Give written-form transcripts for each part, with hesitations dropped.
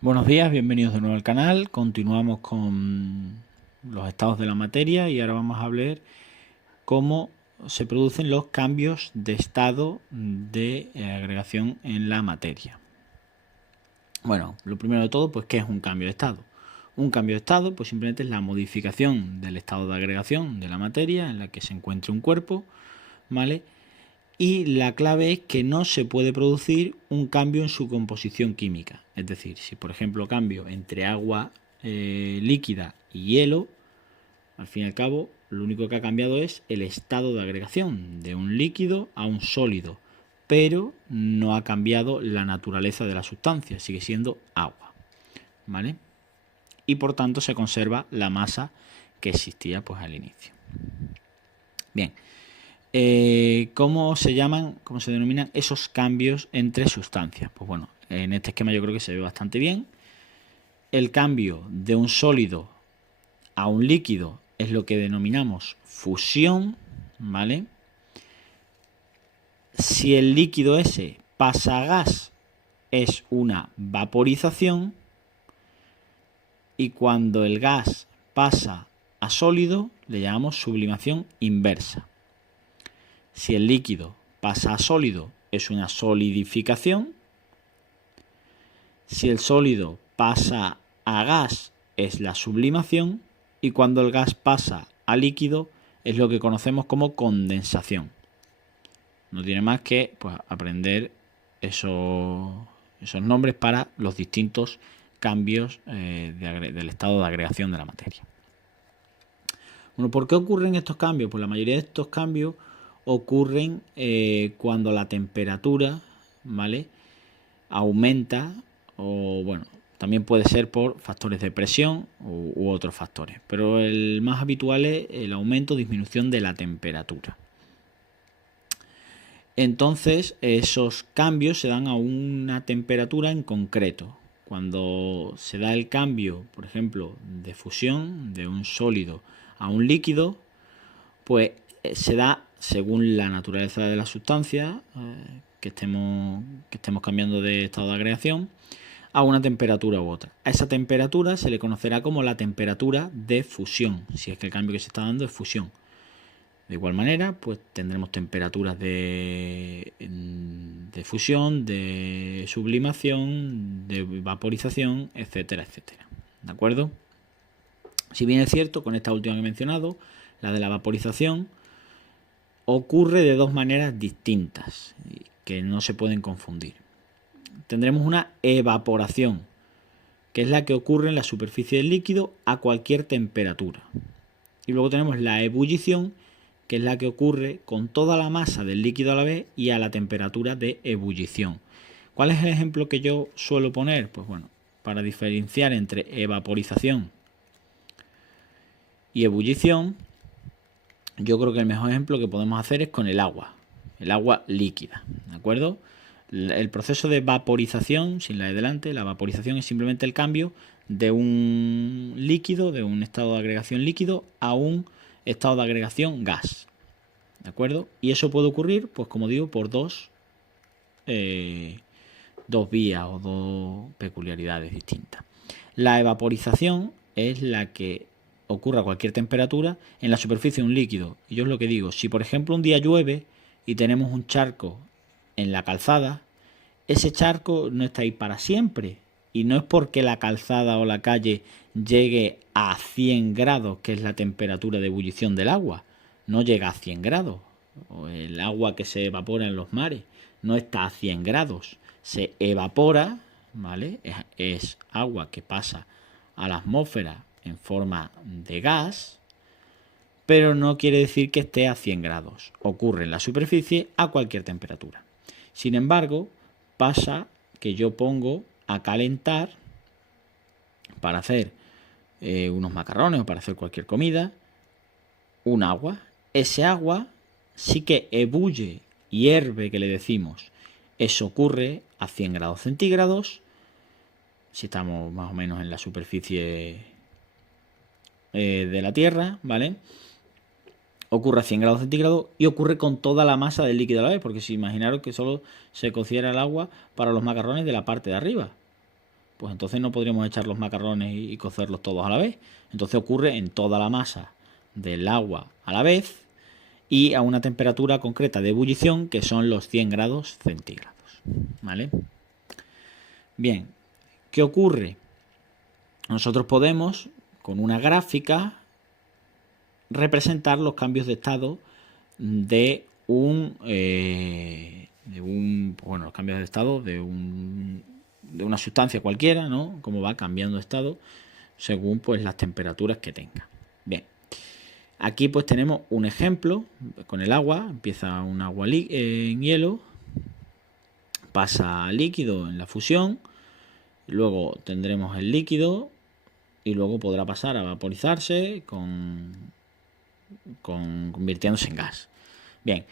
Buenos días, bienvenidos de nuevo al canal. Continuamos con los estados de la materia y ahora vamos a ver cómo se producen los cambios de estado de agregación en la materia. Bueno, lo primero de todo, pues, ¿qué es un cambio de estado? Un cambio de estado, pues simplemente es la modificación del estado de agregación de la materia en la que se encuentre un cuerpo, ¿vale? Y la clave es que no se puede producir un cambio en su composición química. Es decir, si por ejemplo cambio entre agua líquida y hielo, al fin y al cabo lo único que ha cambiado es el estado de agregación de un líquido a un sólido, pero no ha cambiado la naturaleza de la sustancia, sigue siendo agua, ¿vale? Y por tanto se conserva la masa que existía pues al inicio. Bien. ¿Cómo se llaman, cómo se denominan esos cambios entre sustancias? Pues bueno, en este esquema yo creo que se ve bastante bien. El cambio de un sólido a un líquido es lo que denominamos fusión, ¿vale? Si el líquido ese pasa a gas, es una vaporización. Y cuando el gas pasa a sólido, le llamamos sublimación inversa. Si el líquido pasa a sólido, es una solidificación. Si el sólido pasa a gas, es la sublimación. Y cuando el gas pasa a líquido, es lo que conocemos como condensación. No tiene más que pues, aprender esos nombres para los distintos cambios del estado de agregación de la materia. Bueno, ¿por qué ocurren estos cambios? Pues la mayoría de estos cambios ocurren cuando la temperatura, ¿vale?, aumenta, o bueno, también puede ser por factores de presión u otros factores, pero el más habitual es el aumento o disminución de la temperatura. Entonces esos cambios se dan a una temperatura en concreto. Cuando se da el cambio, por ejemplo, de fusión de un sólido a un líquido, pues se da según la naturaleza de la sustancia que estemos cambiando de estado de agregación a una temperatura u otra. A esa temperatura se le conocerá como la temperatura de fusión, si es que el cambio que se está dando es fusión. De igual manera, pues tendremos temperaturas de fusión, de sublimación, de vaporización, etcétera, etcétera. ¿De acuerdo? Si bien es cierto, con esta última que he mencionado, la de la vaporización, ocurre de dos maneras distintas, que no se pueden confundir. Tendremos una evaporación, que es la que ocurre en la superficie del líquido a cualquier temperatura. Y luego tenemos la ebullición, que es la que ocurre con toda la masa del líquido a la vez y a la temperatura de ebullición. ¿Cuál es el ejemplo que yo suelo poner? Pues bueno, para diferenciar entre evaporización y ebullición, yo creo que el mejor ejemplo que podemos hacer es con el agua líquida, ¿de acuerdo? El proceso de vaporización, sin la de delante, la vaporización es simplemente el cambio de un líquido, de un estado de agregación líquido a un estado de agregación gas, ¿de acuerdo? Y eso puede ocurrir, pues como digo, por dos vías o dos peculiaridades distintas. La evaporización es la que ocurre a cualquier temperatura en la superficie de un líquido. Y yo es lo que digo, si por ejemplo un día llueve y tenemos un charco en la calzada, ese charco no está ahí para siempre. Y no es porque la calzada o la calle llegue a 100 grados, que es la temperatura de ebullición del agua. No llega a 100 grados. O el agua que se evapora en los mares no está a 100 grados. Se evapora, ¿vale? Es agua que pasa a la atmósfera en forma de gas, pero no quiere decir que esté a 100 grados. Ocurre en la superficie a cualquier temperatura. Sin embargo, pasa que yo pongo a calentar para hacer unos macarrones o para hacer cualquier comida un agua. Ese agua sí que ebulle, hierve, que le decimos. Eso ocurre a 100 grados centígrados, si estamos más o menos en la superficie de la Tierra, ¿vale? Ocurre a 100 grados centígrados y ocurre con toda la masa del líquido a la vez, porque si imaginaros que solo se cociera el agua para los macarrones de la parte de arriba, pues entonces no podríamos echar los macarrones y cocerlos todos a la vez. Entonces ocurre en toda la masa del agua a la vez y a una temperatura concreta de ebullición que son los 100 grados centígrados. ¿Vale? Bien, ¿qué ocurre? Nosotros podemos, con una gráfica, representar los cambios de estado de los cambios de estado de una sustancia cualquiera, ¿no? Cómo va cambiando de estado según pues las temperaturas que tenga. Bien, aquí pues tenemos un ejemplo con el agua. Empieza un agua en hielo, pasa a líquido en la fusión, luego tendremos el líquido y luego podrá pasar a vaporizarse convirtiéndose en gas. Bien,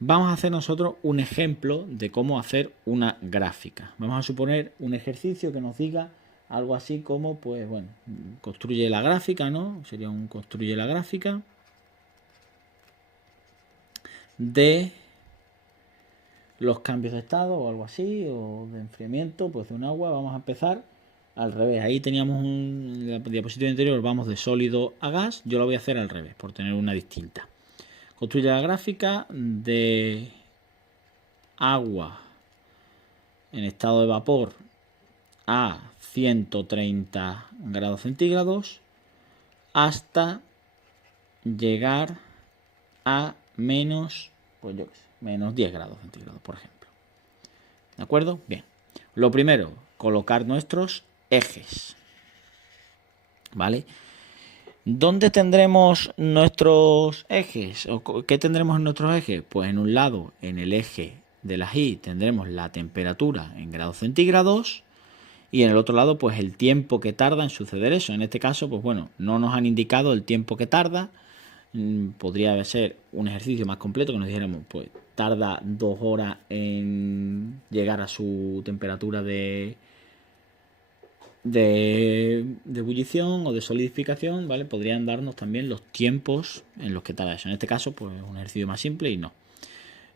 vamos a hacer nosotros un ejemplo de cómo hacer una gráfica. Vamos a suponer un ejercicio que nos diga algo así como, pues bueno, construye la gráfica, ¿no? Sería un construye la gráfica de los cambios de estado o algo así, o de enfriamiento, pues de un agua. Vamos a empezar al revés. Ahí teníamos la diapositiva anterior, vamos de sólido a gas. Yo lo voy a hacer al revés, por tener una distinta. Construye la gráfica de agua en estado de vapor a 130 grados centígrados hasta llegar a menos, pues yo qué sé, menos 10 grados centígrados, por ejemplo. ¿De acuerdo? Bien. Lo primero, colocar nuestros ejes. ¿Vale? ¿Dónde tendremos nuestros ejes? ¿O qué tendremos en nuestros ejes? Pues en un lado, en el eje de la Y, tendremos la temperatura en grados centígrados y en el otro lado, pues el tiempo que tarda en suceder eso. En este caso, pues bueno, no nos han indicado el tiempo que tarda. Podría ser un ejercicio más completo que nos dijéramos, pues tarda 2 horas en llegar a su temperatura de ebullición o de solidificación, ¿vale? Podrían darnos también los tiempos en los que tarda eso. En este caso, pues un ejercicio más simple y no.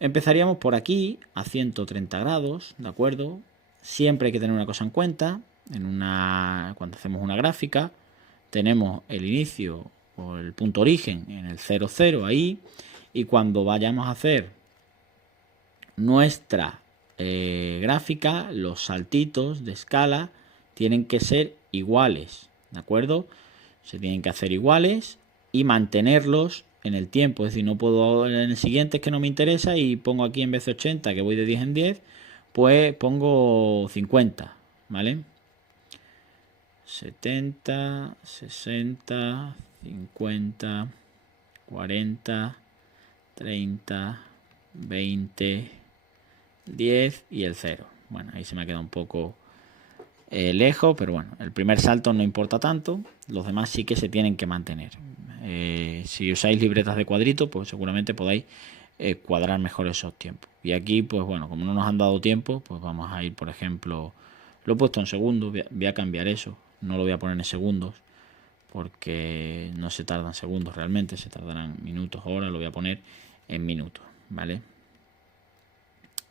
Empezaríamos por aquí a 130 grados, ¿de acuerdo? Siempre hay que tener una cosa en cuenta. Cuando hacemos una gráfica, tenemos el inicio o el punto origen en el 0, 0 ahí. Y cuando vayamos a hacer nuestra gráfica, los saltitos de escala tienen que ser iguales, ¿de acuerdo? Se tienen que hacer iguales y mantenerlos en el tiempo. Es decir, no puedo en el siguiente, es que no me interesa y pongo aquí en vez de 80, que voy de 10 en 10, pues pongo 50, ¿vale? 70, 60, 50, 40, 30, 20, 10 y el 0. Bueno, ahí se me ha quedado un poco lejos, pero bueno, el primer salto no importa tanto, los demás sí que se tienen que mantener. Si usáis libretas de cuadrito, pues seguramente podáis cuadrar mejor esos tiempos. Y aquí, pues bueno, como no nos han dado tiempo, pues vamos a ir, por ejemplo, lo he puesto en segundos, voy a cambiar eso, no lo voy a poner en segundos, porque no se tardan segundos realmente, se tardarán minutos, horas, lo voy a poner en minutos, ¿vale?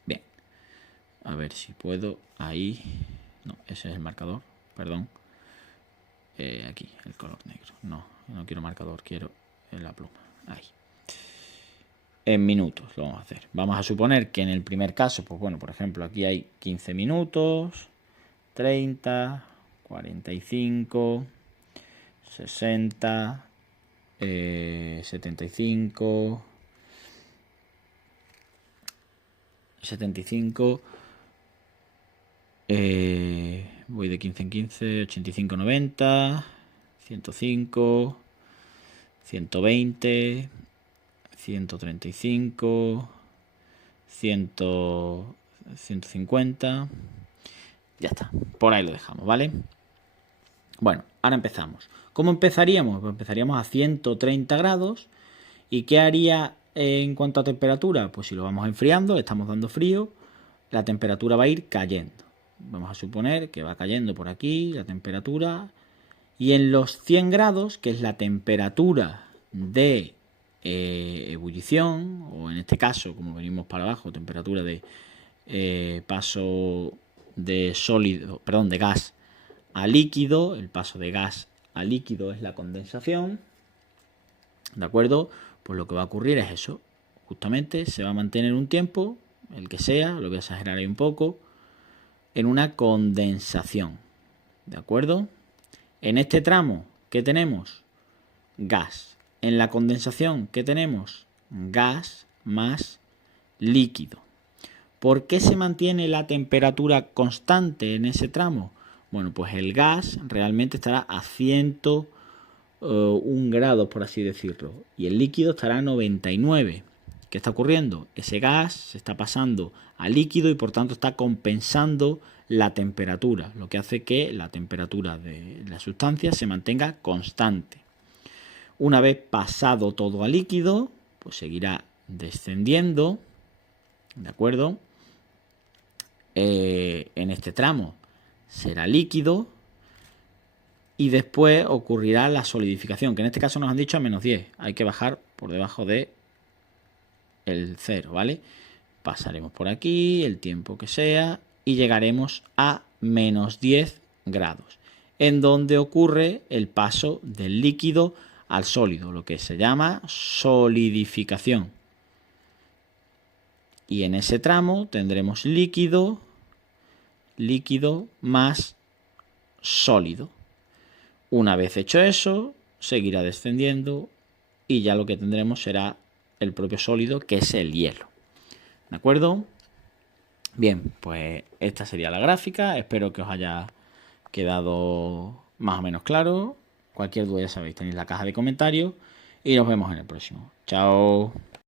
Bien, a ver si puedo, ahí, no, ese es el marcador, perdón, aquí, el color negro, no quiero marcador, quiero la pluma, ahí. En minutos lo vamos a hacer. Vamos a suponer que en el primer caso, pues bueno, por ejemplo, aquí hay 15 minutos, 30, 45, 60, 75, 75, voy de 15 en 15, 85, 90, 105, 120, 135, 150, ya está, por ahí lo dejamos, ¿vale? Bueno, ahora empezamos. ¿Cómo empezaríamos? Pues empezaríamos a 130 grados. ¿Y qué haría en cuanto a temperatura? Pues si lo vamos enfriando, le estamos dando frío, la temperatura va a ir cayendo. Vamos a suponer que va cayendo por aquí la temperatura. Y en los 100 grados, que es la temperatura de ebullición, o en este caso, como venimos para abajo, temperatura de paso de sólido, perdón, de gas a líquido, el paso de gas a líquido es la condensación, ¿de acuerdo? Pues lo que va a ocurrir es eso, justamente se va a mantener un tiempo, el que sea, lo voy a exagerar ahí un poco, en una condensación, ¿de acuerdo? En este tramo, ¿qué tenemos? Gas. En la condensación, ¿qué tenemos? Gas más líquido. ¿Por qué se mantiene la temperatura constante en ese tramo? Bueno, pues el gas realmente estará a 101 grados, por así decirlo, y el líquido estará a 99. ¿Qué está ocurriendo? Ese gas se está pasando a líquido y por tanto está compensando la temperatura, lo que hace que la temperatura de la sustancia se mantenga constante. Una vez pasado todo a líquido, pues seguirá descendiendo, ¿de acuerdo? En este tramo será líquido y después ocurrirá la solidificación, que en este caso nos han dicho a menos 10. Hay que bajar por debajo de el 0, ¿vale? Pasaremos por aquí, el tiempo que sea, y llegaremos a menos 10 grados, en donde ocurre el paso del líquido al sólido, lo que se llama solidificación. Y en ese tramo tendremos líquido más sólido. Una vez hecho eso, seguirá descendiendo y ya lo que tendremos será el propio sólido, que es el hielo. ¿De acuerdo? Bien, pues esta sería la gráfica. Espero que os haya quedado más o menos claro. Cualquier duda ya sabéis, tenéis la caja de comentarios y nos vemos en el próximo. Chao.